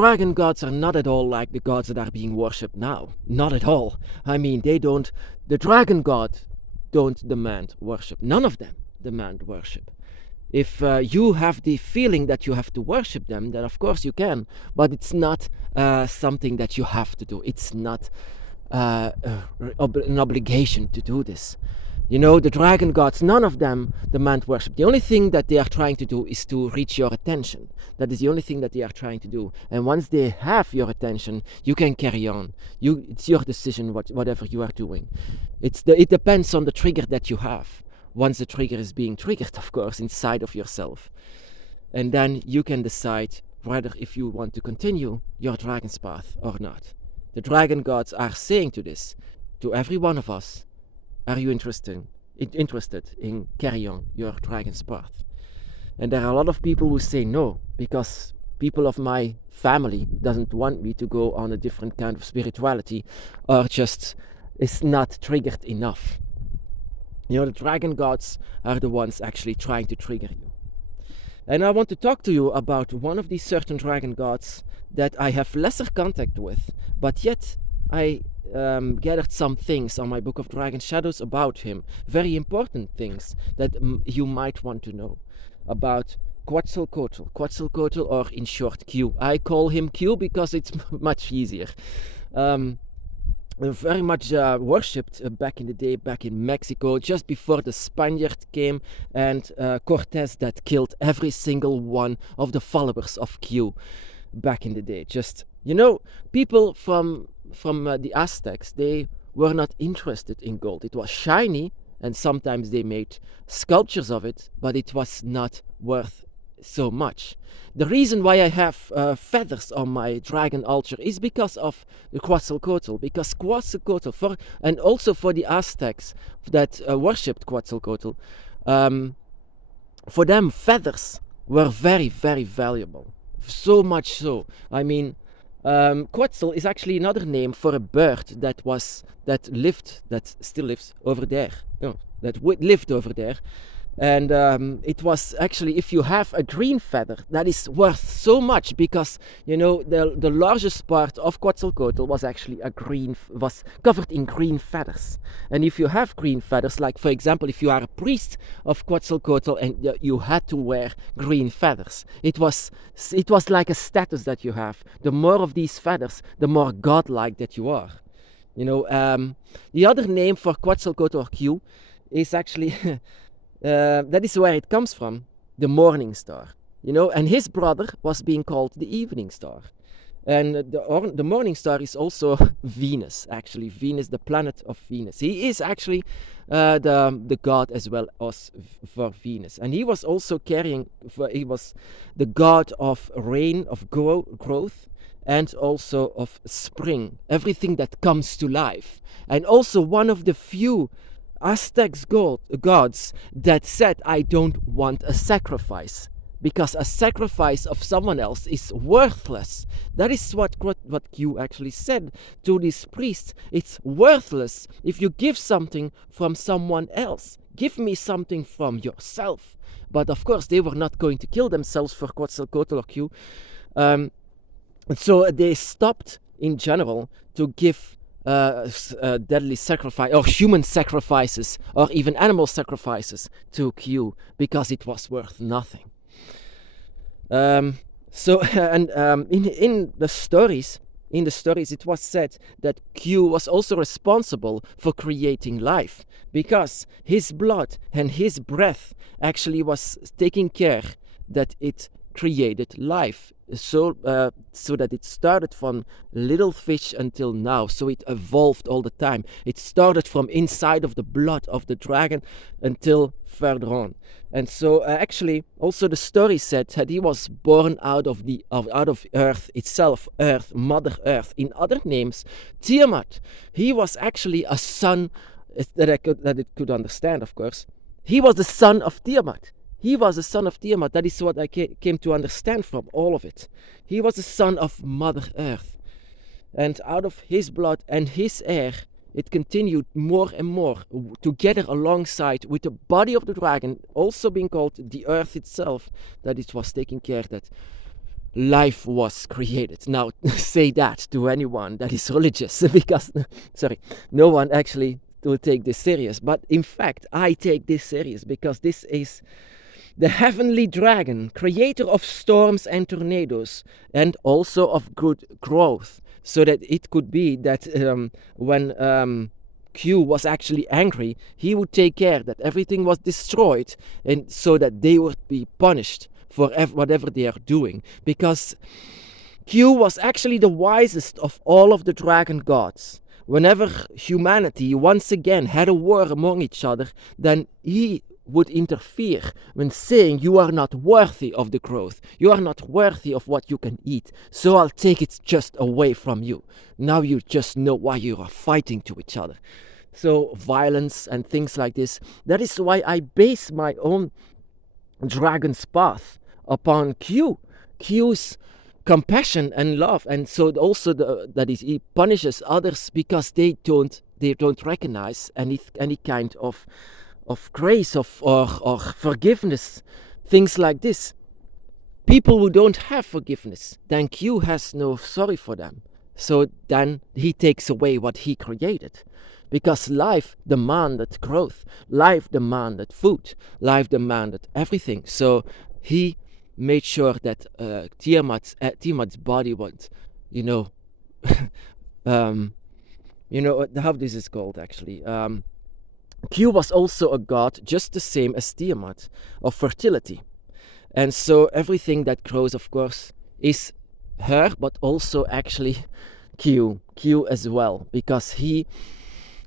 dragon gods are not at all like the gods that are being worshipped now. Not at all. I mean, the dragon god don't demand worship. None of them demand worship. If you have the feeling that you have to worship them, then of course you can, but it's not something that you have to do. It's not an obligation to do this. You know, the dragon gods, none of them demand worship. The only thing that they are trying to do is to reach your attention. That is the only thing that they are trying to do. And once they have your attention, you can carry on. It's your decision, whatever you are doing. It depends on the trigger that you have. Once the trigger is being triggered, of course, inside of yourself. And then you can decide whether if you want to continue your dragon's path or not. The dragon gods are saying to every one of us, are you interested in carry on your dragon's path? And there are a lot of people who say no, because people of my family doesn't want me to go on a different kind of spirituality, or just is not triggered enough. You know, the dragon gods are the ones actually trying to trigger you. And I want to talk to you about one of these certain dragon gods that I have lesser contact with, but yet I gathered some things on my book of Dragon Shadows about him. Very important things that you might want to know about Quetzalcoatl, or in short Q. I call him Q because it's much easier. Very much worshipped back in the day, back in Mexico, just before the Spaniard came and Cortez that killed every single one of the followers of Q back in the day. Just, you know, people from the Aztecs, they were not interested in gold. It was shiny, and sometimes they made sculptures of it, but it was not worth so much. The reason why I have feathers on my dragon altar is because of the Quetzalcoatl, because Quetzalcoatl, and also for the Aztecs that worshipped Quetzalcoatl, for them feathers were very, very valuable. So much so. I mean, Quetzal is actually another name for a bird that still lives over there. Lived over there. And it was actually, if you have a green feather, that is worth so much, because, you know, the largest part of Quetzalcoatl was actually was covered in green feathers. And if you have green feathers, like for example, if you are a priest of Quetzalcoatl and you had to wear green feathers, it was like a status that you have. The more of these feathers, the more godlike that you are. You know, the other name for Quetzalcoatl or Q is actually that is where it comes from, the morning star, you know, and his brother was being called the evening star. And the morning star is also Venus, actually. Venus, the planet of Venus. He is actually the god as well as for Venus. And he was also he was the god of rain, of growth, and also of spring, everything that comes to life. And also one of the few Aztecs gods that said, I don't want a sacrifice, because a sacrifice of someone else is worthless. That is what Q actually said to this priest. It's worthless if you give something from someone else. Give me something from yourself. But of course they were not going to kill themselves for Quetzalcoatl or Q. So they stopped in general to give deadly sacrifice or human sacrifices or even animal sacrifices to Q, because it was worth nothing. In the stories it was said that Q was also responsible for creating life, because his blood and his breath actually was taking care that it created life, so that it started from little fish until now. So it evolved all the time. It started from inside of the blood of the dragon until further on. And so actually also the story said that he was born out of earth itself, earth, mother earth. In other names, Tiamat. He was actually a son that it could understand, of course. He was the son of Tiamat. He was the son of Tiamat. That is what I came to understand from all of it. He was the son of Mother Earth. And out of his blood and his air, it continued more and more together alongside with the body of the dragon, also being called the earth itself, that it was taking care that life was created. Now, say that to anyone that is religious, because, sorry, no one actually will take this serious. But in fact, I take this serious because this is the heavenly dragon, creator of storms and tornadoes, and also of good growth. So that it could be that when Q was actually angry, he would take care that everything was destroyed, and so that they would be punished for whatever they are doing. Because Q was actually the wisest of all of the dragon gods. Whenever humanity once again had a war among each other, then he would interfere when saying, you are not worthy of the growth, you are not worthy of what you can eat, so I'll take it just away from you. Now you just know why you are fighting to each other. So violence and things like this. That is why I base my own dragon's path upon Q's compassion and love, and so also that is, he punishes others because they don't recognize any kind of grace or forgiveness, things like this. People who don't have forgiveness, then Q has no sorry for them. So then he takes away what he created. Because life demanded growth, life demanded food, life demanded everything. So he made sure that Tiamat's body was, how this is called actually. Q was also a god, just the same as Tiamat, of fertility. And so everything that grows, of course, is her, but also actually Q as well, because he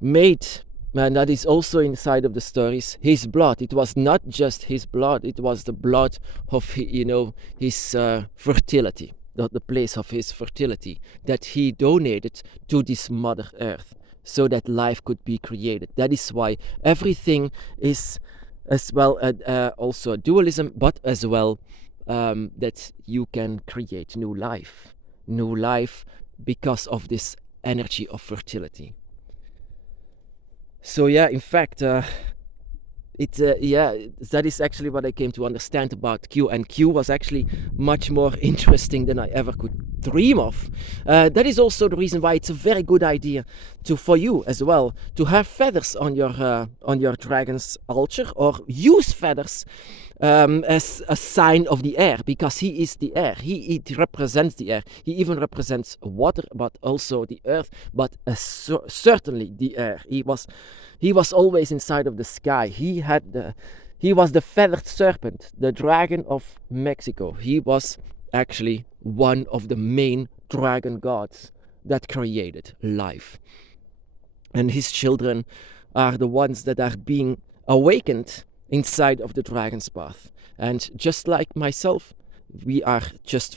made, and that is also inside of the stories, his blood. It was not just his blood, it was the blood of his fertility, the place of his fertility, that he donated to this Mother Earth, so that life could be created. That is why everything is as well also a dualism, but as well that you can create new life because of this energy of fertility. So yeah, in fact, that is actually what I came to understand about Q, and Q was actually much more interesting than I ever could dream of. That is also the reason why it's a very good idea for you as well to have feathers on your dragon's altar, or use feathers as a sign of the air, because he is the air. He represents the air. He even represents water, but also the earth, but certainly the air. He was always inside of the sky. He was the feathered serpent, the dragon of Mexico. He was actually one of the main dragon gods that created life. And his children are the ones that are being awakened inside of the dragon's path. And just like myself, we are just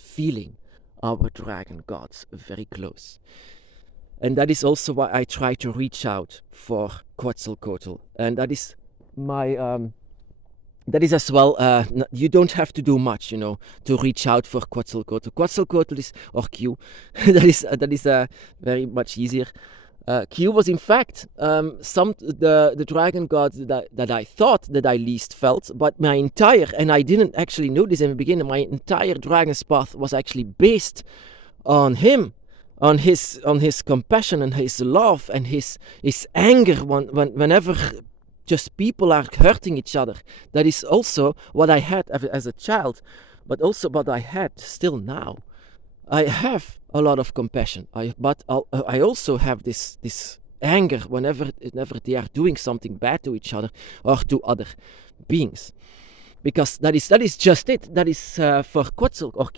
feeling our dragon gods very close. And that is also why I try to reach out for Quetzalcoatl. And that is my that is as well, you don't have to do much, to reach out for Quetzalcoatl. Quetzalcoatl is, or Q, that is very much easier. Q was in fact the dragon god that I thought that I least felt, but my entire, and I didn't actually know this in the beginning, my entire dragon's path was actually based on him, on his compassion and his love and his anger whenever just people are hurting each other. That is also what I had as a child, but also what I had still now. I have a lot of compassion, but I also have this anger whenever they are doing something bad to each other or to other beings, because that is just it. That is for Quetzalcoatl or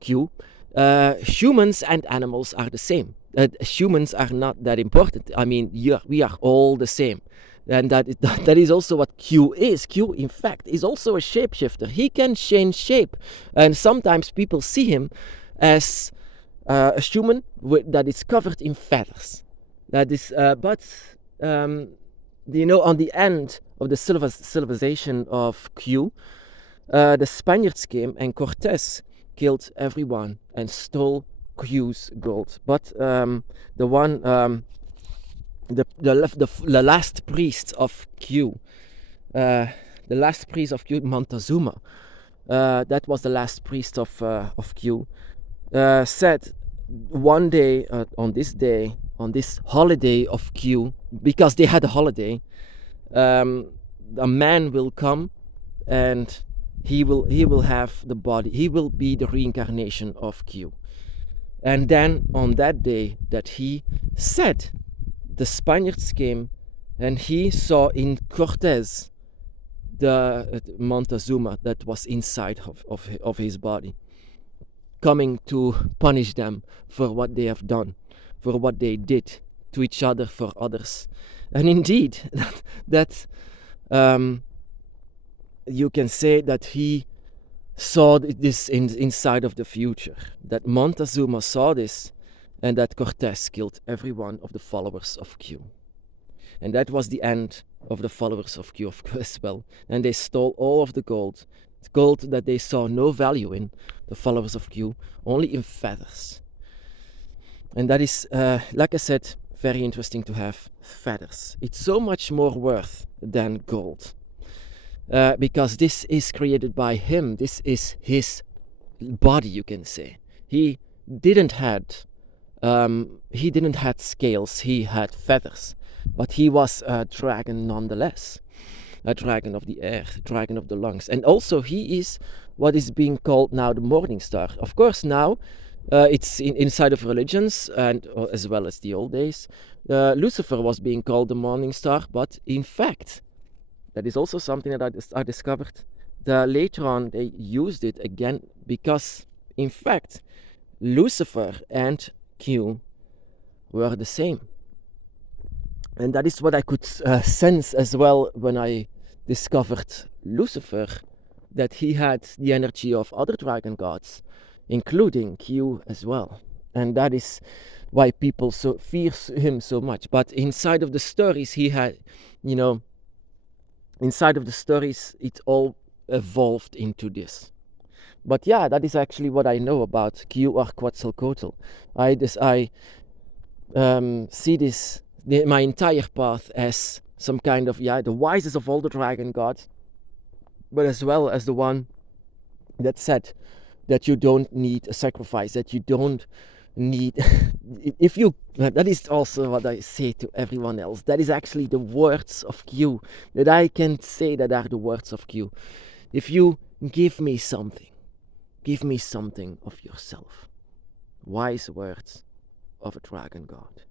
Q. Humans and animals are the same. Humans are not that important. I mean, we are all the same. And that is also what Q is. Q, in fact, is also a shapeshifter. He can change shape. And sometimes people see him as a human that is covered in feathers. That is, on the end of the civilization of Q, the Spaniards came and Cortés killed everyone and stole Q's gold. But the last priest of Q, Montezuma, that was the last priest of Q, said one day, on this holiday of Q, because they had a holiday, a man will come and he will have the body, he will be the reincarnation of Q. And then on that day that he said, the Spaniards came and he saw in Cortez the Montezuma that was inside of his body, coming to punish them for what they have done, for what they did to each other, for others. And indeed, that you can say that he saw this inside of the future, that Montezuma saw this, and that Cortez killed every one of the followers of Q. And that was the end of the followers of Q as well. And they stole all of the gold that they saw no value in, the followers of Q, only in feathers. And that is, like I said, very interesting to have feathers. It's so much more worth than gold. Because this is created by him. This is his body, you can say. He didn't had scales, he had feathers. But he was a dragon nonetheless. A dragon of the air, dragon of the lungs. And also he is what is being called now the morningstar. Of course now it's inside of religions, and as well as the old days. Lucifer was being called the morningstar, but in fact, that is also something that I discovered. Later on they used it again, because in fact Lucifer and Q were the same. And that is what I could sense as well when I discovered Lucifer, that he had the energy of other dragon gods, including Q as well. And that is why people so fear him so much. But inside of the stories he had, inside of the stories it all evolved into this. But yeah, that is actually what I know about Q or Quetzalcoatl. I see this, my entire path, as some kind of, the wisest of all the dragon gods, but as well as the one that said that you don't need a sacrifice, that you don't need that is also what I say to everyone else. That is actually the words of Q, that I can say that are the words of Q. If you give me something of yourself. Wise words of a dragon god.